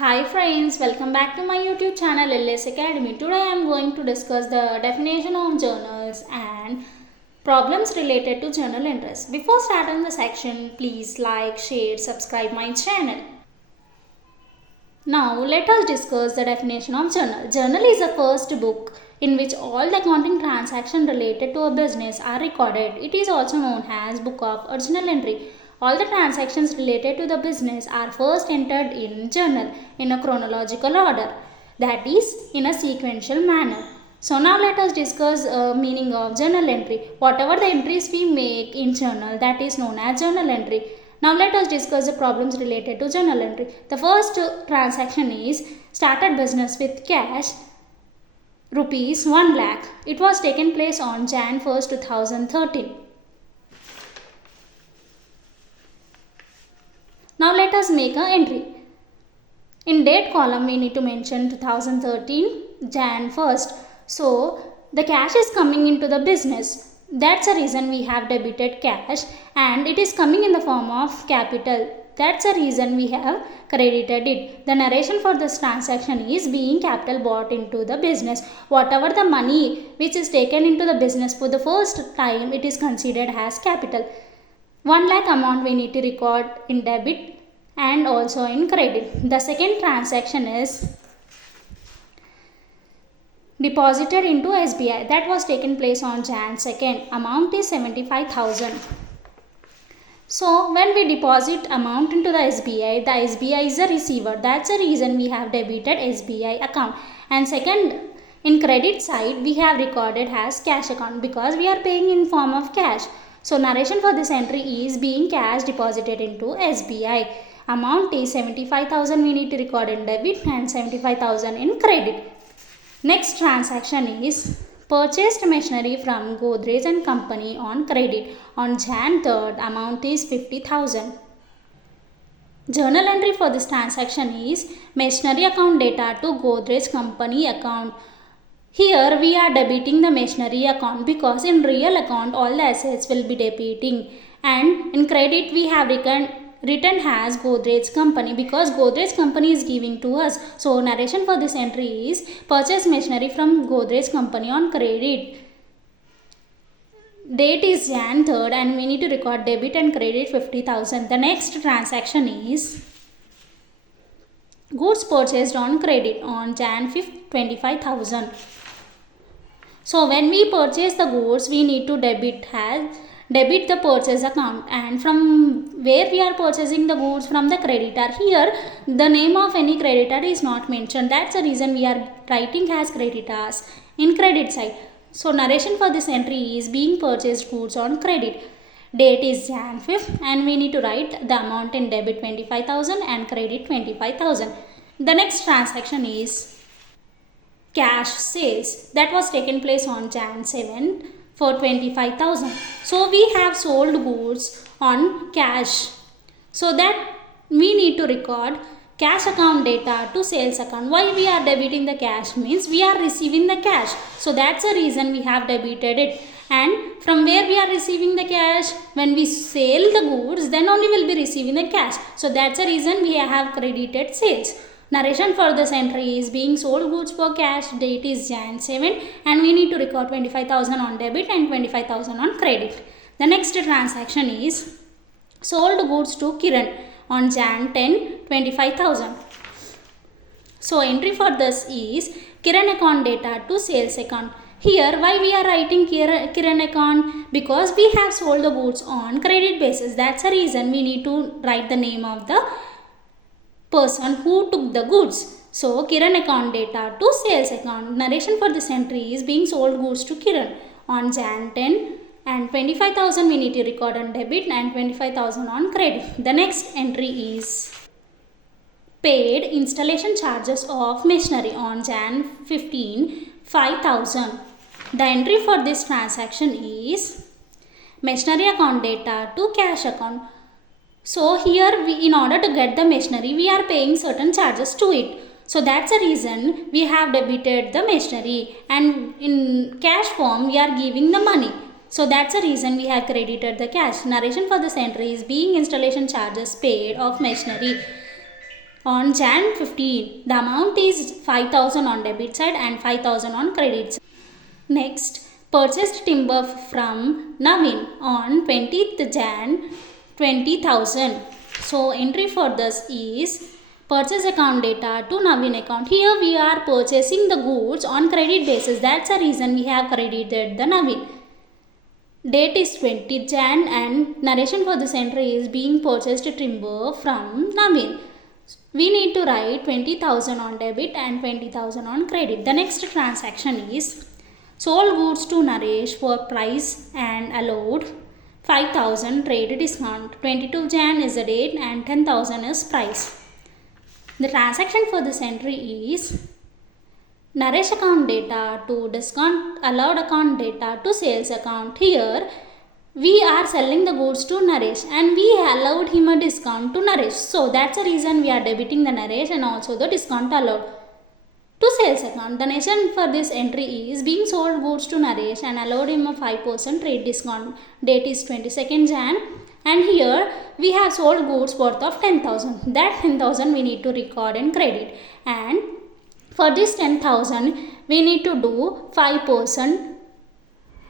Hi friends, welcome back to my YouTube channel LS Academy. Today I am going to discuss the definition of journals and problems related to journal entries. Before starting the section, please like, share, subscribe my channel. Now let us discuss the definition of journal. Journal is the first book in which all the accounting transactions related to a business are recorded. It is also known as book of original entry. All the transactions related to the business are first entered in journal in a chronological order, that is in a sequential manner. So now let us discuss meaning of journal entry. Whatever the entries we make in journal, that is known as journal entry. Now let us discuss the problems related to journal entry. The first transaction is started business with cash rupees 1 lakh. It was taken place on Jan 1st, 2013. Now let us make an entry. In date column we need to mention 2013 Jan 1st. So the cash is coming into the business. That's the reason we have debited cash and it is coming in the form of capital. That's the reason we have credited it. The narration for this transaction is being capital brought into the business. Whatever the money which is taken into the business for the first time, it is considered as capital. 1 lakh amount we need to record in debit and also in credit. The second transaction is deposited into SBI. That was taken place on Jan 2nd. Amount is 75,000. So when we deposit amount into the SBI is a receiver. That's the reason we have debited SBI account. And second, in credit side we have recorded as cash account because we are paying in form of cash. So narration for this entry is being cash deposited into SBI. Amount is 75,000 we need to record in debit and 75,000 in credit. Next transaction is purchased machinery from Godrej and Company on credit. On Jan 3rd, amount is 50,000. Journal entry for this transaction is machinery account data to Godrej Company account. Here we are debiting the machinery account because in real account all the assets will be debiting, and in credit we have written as Godrej Company because Godrej Company is giving to us. So narration for this entry is purchase machinery from Godrej Company on credit. Date is Jan 3rd and we need to record debit and credit 50,000. The next transaction is goods purchased on credit on Jan 5th 25,000. So when we purchase the goods, we need to debit the purchase account, and from where we are purchasing the goods, from the creditor. Here the name of any creditor is not mentioned. That's the reason we are writing as creditors in credit side. So narration for this entry is being purchased goods on credit. Date is Jan 5th and we need to write the amount in debit 25,000 and credit 25,000. The next transaction is cash sales. That was taken place on Jan 7 for 25,000. So we have sold goods on cash. So that we need to record cash account data to sales account. Why we are debiting the cash means we are receiving the cash. So that's the reason we have debited it. And from where we are receiving the cash, when we sell the goods, then only we will be receiving the cash. So that's the reason we have credited sales. Narration for this entry is being sold goods for cash. Date is Jan 7 and we need to record 25,000 on debit and 25,000 on credit. The next transaction is sold goods to Kiran on Jan 10 25,000. So entry for this is Kiran account data to sales account. Here why we are writing Kiran account? Because we have sold the goods on credit basis. That's the reason we need to write the name of the person who took the goods. So Kiran account data to sales account. Narration for this entry is being sold goods to Kiran on Jan 10 and 25,000 we need to record on debit and 25,000 on credit. The next entry is paid installation charges of machinery on Jan 15 5,000. The entry for this transaction is machinery account data to cash account. So here in order to get the machinery, we are paying certain charges to it. So that's the reason we have debited the machinery, and in cash form we are giving the money. So that's the reason we have credited the cash. Narration for this entry is being installation charges paid of machinery. On Jan 15, the amount is 5,000 on debit side and 5,000 on credit side. Next, purchased timber from Navin on 20th Jan 20,000. So entry for this is purchase account data to Navin account. Here we are purchasing the goods on credit basis. That's the reason we have credited the Navin. Date is 20th Jan and narration for this entry is being purchased timber from Navin. We need to write 20,000 on debit and 20,000 on credit. The next transaction is sold goods to Naresh for price and allowed 5,000 trade discount. 22 Jan is the date and 10,000 is price. The transaction for this entry is Naresh account data to discount allowed account data to sales account. Here we are selling the goods to Naresh and we allowed him a discount to Naresh. So that's the reason we are debiting the Naresh and also the discount allowed to sales account. The nation for this entry is being sold goods to Naresh and allowed him a 5% trade discount. Date is 22nd Jan and here we have sold goods worth of 10,000. That 10,000 we need to record in credit, and for this 10,000 we need to do 5%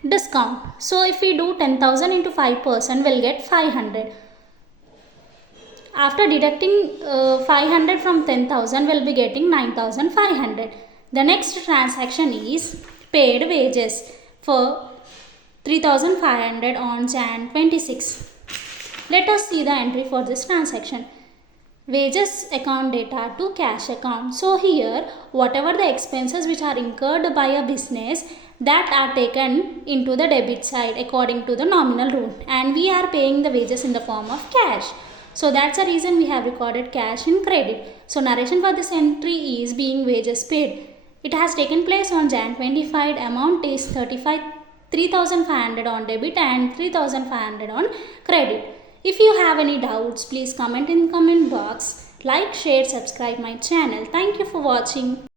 discount. So if we do 10,000 into 5%, we'll get 500. After deducting 500 from 10,000, we'll be getting 9,500. The next transaction is paid wages for 3,500 on Jan 26. Let us see the entry for this transaction. Wages account data to cash account. So here whatever the expenses which are incurred by a business, that are taken into the debit side according to the nominal rule, and we are paying the wages in the form of cash. So that's the reason we have recorded cash in credit. So narration for this entry is being wages paid. It has taken place on Jan 25. Amount is 3,500 on debit and 3,500 on credit. If you have any doubts, please comment in the comment box. Like, share, subscribe my channel. Thank you for watching.